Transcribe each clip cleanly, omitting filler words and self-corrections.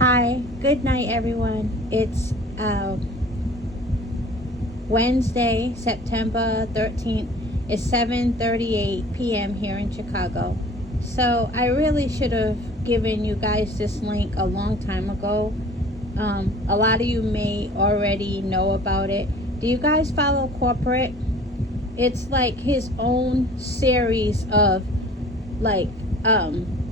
Hi, good night, everyone. It's Wednesday, September 13th. It's 7:38 p.m. here in Chicago. So I really should have given you guys this link a long time ago. A lot of you may already know about it. Do you guys follow Korporate? It's like his own series of like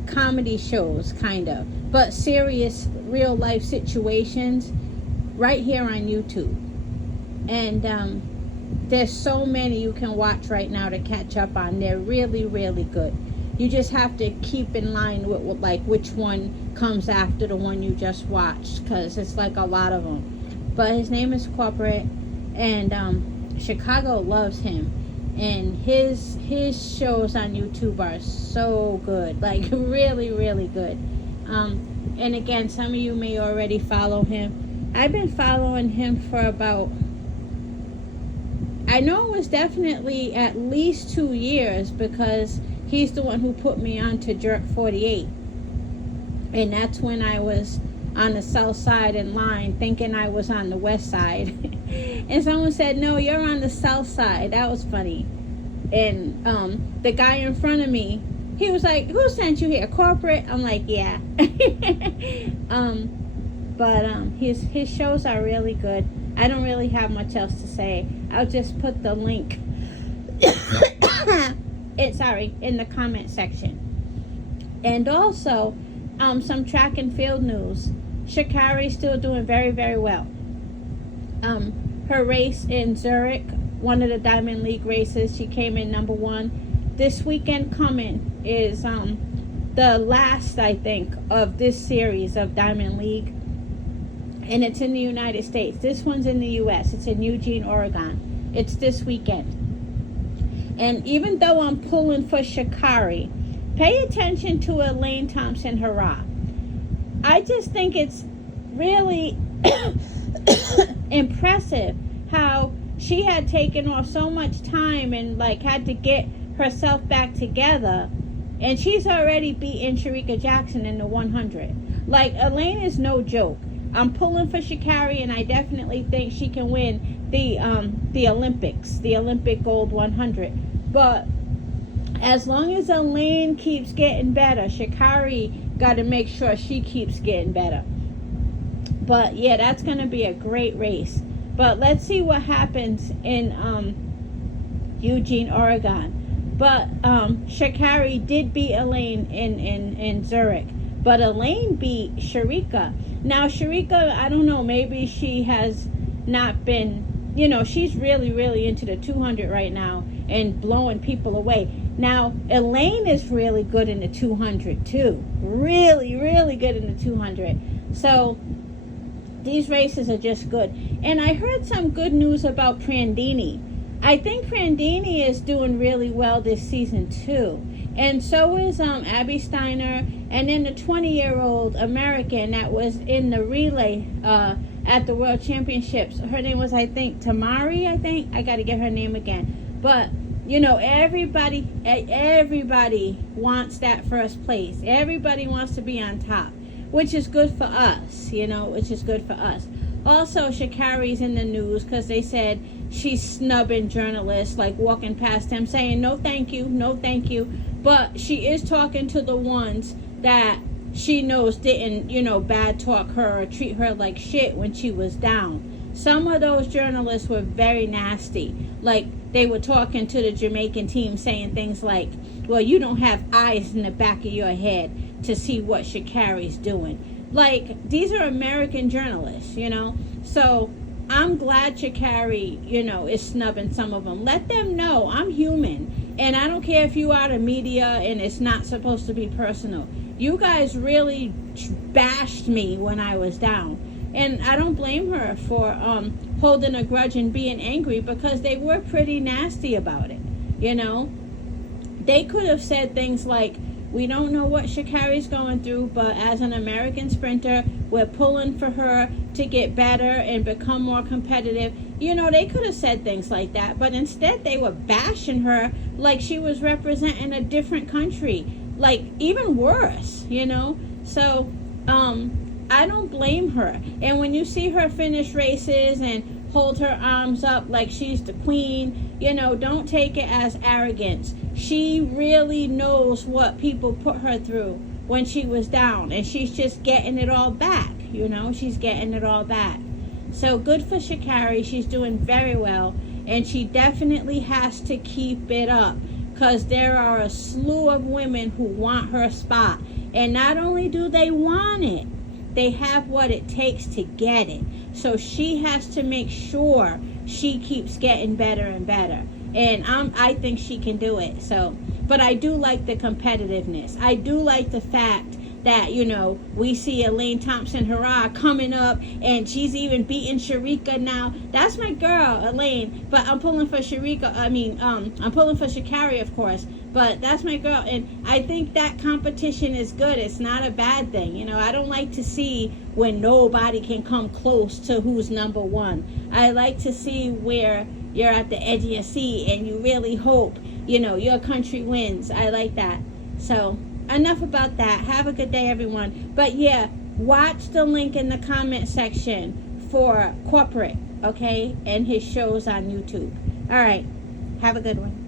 comedy shows, kind of, but serious real life situations right here on YouTube. And there's so many you can watch right now to catch up on. They're really, really good. You just have to keep in line with like which one comes after the one you just watched, because it's like a lot of them. But his name is Corporate, and Chicago loves him, and his shows on YouTube are so good, like really, really good. And again, some of you may already follow him. I've been following him for about, I know it was definitely at least 2 years, because he's the one who put me on to Jerk 48. And that's when I was on the south side in line thinking I was on the west side. And someone said, no, you're on the south side. That was funny. And the guy in front of me, he was like, who sent you here? Corporate? I'm like, yeah. But his shows are really good. I don't really have much else to say. I'll just put the link in the comment section. And also some track and field news. Sha'carri still doing very, very well. Her race in Zurich, one of the Diamond League races, she came in number 1. This weekend coming is the last, I think, of this series of Diamond League, and it's in the United States. This one's in the US. It's in Eugene, Oregon. It's this weekend. And even though I'm pulling for Sha'carri, pay attention to Elaine Thompson-Herah. I just think it's really impressive how she had taken off so much time and like had to get herself back together, and she's already beaten Shericka Jackson in the 100. Like, Elaine is no joke. I'm pulling for Sha'carri, and I definitely think she can win the Olympics, the Olympic gold 100. But as long as Elaine keeps getting better, Sha'carri got to make sure she keeps getting better. But yeah, that's going to be a great race. But let's see what happens in Eugene, Oregon. But Sha'carri did beat Elaine in Zurich. But Elaine beat Shericka. Now, Shericka, I don't know, maybe she has not been, she's really, really into the 200 right now and blowing people away. Now, Elaine is really good in the 200 too. Really, really good in the 200. So these races are just good. And I heard some good news about Prandini. I think Prandini is doing really well this season too. And so is Abby Steiner. And then the 20-year-old American that was in the relay at the World Championships. Her name was, I think, Tamari, I think. I got to get her name again. But, everybody wants that first place. Everybody wants to be on top, which is good for us, which is good for us. Also, Sha'carri's in the news because they said she's snubbing journalists, like walking past them saying, no, thank you, no, thank you. But she is talking to the ones that she knows didn't, bad talk her or treat her like shit when she was down. Some of those journalists were very nasty. Like, they were talking to the Jamaican team saying things like, well, you don't have eyes in the back of your head to see what Sha'carri's doing. Like, these are American journalists, So I'm glad Sha'carri, is snubbing some of them. Let them know I'm human. And I don't care if you are the media and it's not supposed to be personal. You guys really bashed me when I was down. And I don't blame her for holding a grudge and being angry, because they were pretty nasty about it, They could have said things like, we don't know what Sha'carri's going through, but as an American sprinter, we're pulling for her to get better and become more competitive. They could have said things like that, but instead they were bashing her like she was representing a different country, like even worse, So I don't blame her. And when you see her finish races and hold her arms up like she's the queen, you know, don't take it as arrogance. She really knows what people put her through when she was down, and she's just getting it all back, you know, she's getting it all back. So good for sha'carri. She's doing very well, and she definitely has to keep it up, because there are a slew of women who want her spot. And not only do they want it, they have what it takes to get it. So she has to make sure she keeps getting better and better. And I think she can do it. So, but I do like the competitiveness. I do like the fact that, you know, we see Elaine Thompson-Herah coming up, and she's even beating Sharika now. That's my girl, Elaine. But I'm pulling for I'm pulling for sha'carri, of course. But that's my girl, and I think that competition is good. It's not a bad thing. You know, I don't like to see when nobody can come close to who's number one. I like to see where you're at the edge of your seat and you really hope, you know, your country wins. I like that. So enough about that. Have a good day, everyone. But yeah, watch the link in the comment section for Korporate, okay, and his shows on YouTube. All right, have a good one.